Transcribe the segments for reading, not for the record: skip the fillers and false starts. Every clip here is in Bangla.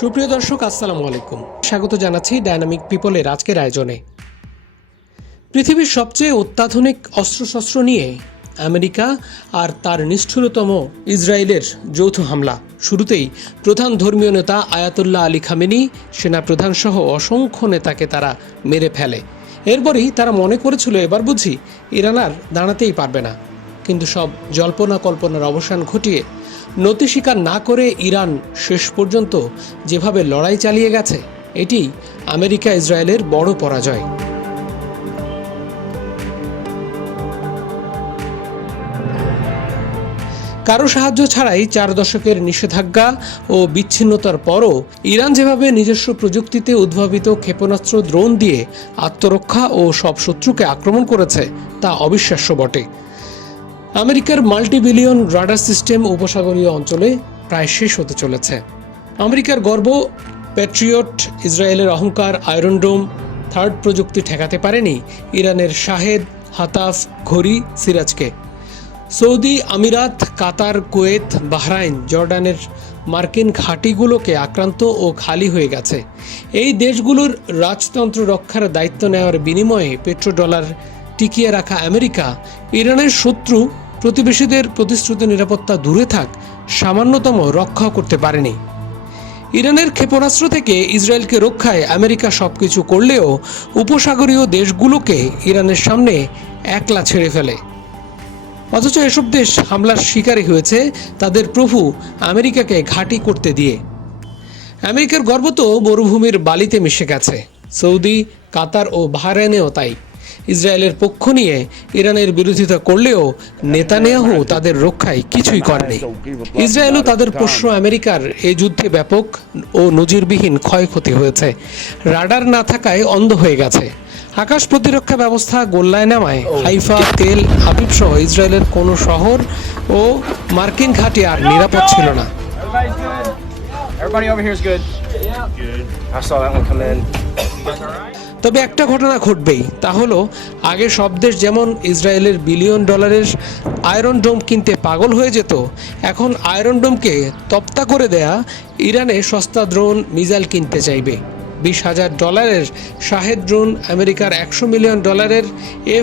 সুপ্রিয় দর্শক, আসসালামু আলাইকুম। স্বাগত জানাচ্ছি ডায়নামিক পিপলের আজকের আয়োজনে। পৃথিবীর সবচেয়ে অত্যাধুনিক অস্ত্রশস্ত্র নিয়ে আমেরিকা আর তার নিষ্ঠুরতম ইসরায়েলের যৌথ হামলা। শুরুতেই প্রধান ধর্মীয় নেতা আয়াতুল্লাহ আলী খামেনি, সেনাপ্রধান সহ অসংখ্য নেতাকে তারা মেরে ফেলে। এরপরই তারা মনে করেছিল এবার বুঝি ইরান আর দাঁড়াতেই পারবে না। কিন্তু সব জল্পনা কল্পনার অবসান ঘটিয়ে নতি স্বীকার না করে ইরান শেষ পর্যন্ত যেভাবে লড়াই চালিয়ে গেছে, এটি আমেরিকা ইসরায়েলের বড় পরাজয়। কারো সাহায্য ছাড়াই 4 দশকের নিষেধাজ্ঞা ও বিচ্ছিন্নতার পরও ইরান যেভাবে নিজস্ব প্রযুক্তিতে উদ্ভাবিত ক্ষেপণাস্ত্র ড্রোন দিয়ে আত্মরক্ষা ও সব শত্রুকে আক্রমণ করেছে তা অবিশ্বাস্য বটে। আমেরিকার মাল্টিবিলিয়ন রাডার সিস্টেম উপসাগরীয় অঞ্চলে প্রায় শেষ হতে চলেছে। আমেরিকার গর্ব প্যাট্রিয়ট, ইসরায়েলের অহংকার আয়রন ডোম, থার্ড প্রযুক্তি ঠেকাতে পারেনি ইরানের শাহেদ, হাতাফ, ঘড়ি, সিরাজকে। সৌদি আমিরাত, কাতার, কুয়েত, বাহরাইন, জর্ডানের মার্কিন ঘাঁটিগুলোকে আক্রান্ত ও খালি হয়ে গেছে। এই দেশগুলোর রাজতন্ত্র রক্ষার দায়িত্ব নেওয়ার বিনিময়ে পেট্রোডলার টিকিয়ে রাখা আমেরিকা ইরানের শত্রু প্রতিবেশীদের প্রতিশ্রুত নিরাপত্তা দূরে থাক, সামান্যতম রক্ষা করতে পারেনি। ইরানের ক্ষেপণাস্ত্র থেকে ইসরায়েলকে রক্ষায় আমেরিকা সবকিছু করলেও উপসাগরীয় দেশগুলোকে ইরানের সামনে একলা ছেড়ে ফেলে। অথচ এসব দেশ হামলার শিকারী হয়েছে তাদের প্রভু আমেরিকাকে ঘাঁটি করতে দিয়ে। আমেরিকার গর্ব তো মরুভূমির বালিতে মিশে গেছে। সৌদি, কাতার ও বাহরাইনেও তাই। ইসরায়েলের পক্ষ নিয়ে ইরানের বিরোধিতা করলেও নেতানিয়াহু তাদের রক্ষায় কিছুই করেনি। ইসরায়েলও তাদের পোষ্য আমেরিকার এই যুদ্ধে ব্যাপক ও নজিরবিহীন ক্ষয়ক্ষতি হয়েছে। রাডার না থাকায় অন্ধ হয়ে গেছে। আকাশ প্রতিরক্ষা ব্যবস্থা গোল্লায় নামায় হাইফা, তেল আবিব সহ ইসরায়েলের কোনো শহর ও মার্কিন ঘাঁটি আর নিরাপদ ছিল না। তবে একটা ঘটনা ঘটবেই, তা হলো আগে সব দেশ যেমন ইসরায়েলের বিলিয়ন ডলারের আয়রন ডোম কিনতে পাগল হয়ে যেত, এখন আয়রন ডোমকে তক্তা করে দেয়া ইরানে সস্তা ড্রোন, মিসাইল কিনতে চাইবে। $20,000 শাহেদ ড্রোন আমেরিকার $100 মিলিয়ন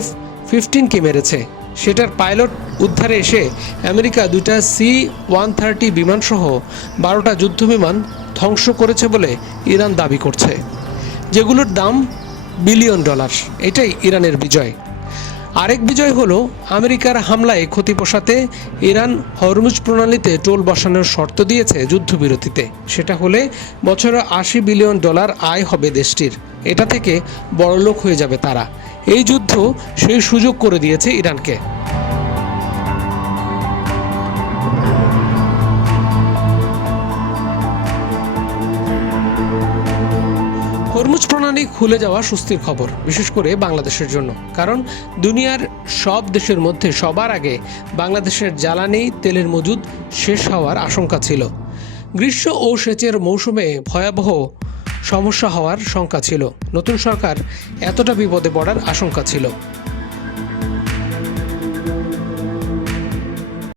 F-15কে মেরেছে। সেটার পাইলট উদ্ধারে এসে আমেরিকা 2টা C-130 বিমানসহ 12টা যুদ্ধবিমান ধ্বংস করেছে বলে ইরান দাবি করছে, যেগুলোর দাম বিলিয়ন ডলার। এটাই ইরানের বিজয়। আরেক বিজয় হলো আমেরিকার হামলায় ক্ষতি পোষাতে ইরান হরমুজ প্রণালীতে টোল বসানোর শর্ত দিয়েছে যুদ্ধবিরতিতে। সেটা হলে বছরে $80 বিলিয়ন আয় হবে দেশটির। এটা থেকে বড়লোক হয়ে যাবে তারা। এই যুদ্ধ সেই সুযোগ করে দিয়েছে ইরানকে। হরমুজ প্রণালী খুলে যাওয়া স্বস্তির খবর, বিশেষ করে বাংলাদেশের জন্য। কারণ দুনিয়ার সব দেশের মধ্যে সবার আগে বাংলাদেশের জ্বালানি তেলের মজুদ শেষ হওয়ার আশঙ্কা ছিল। গ্রীষ্ম ও সেচের মৌসুমে ভয়াবহ সমস্যা হওয়ার শঙ্কা ছিল। নতুন সরকার এতটা বিপদে পড়ার আশঙ্কা ছিল।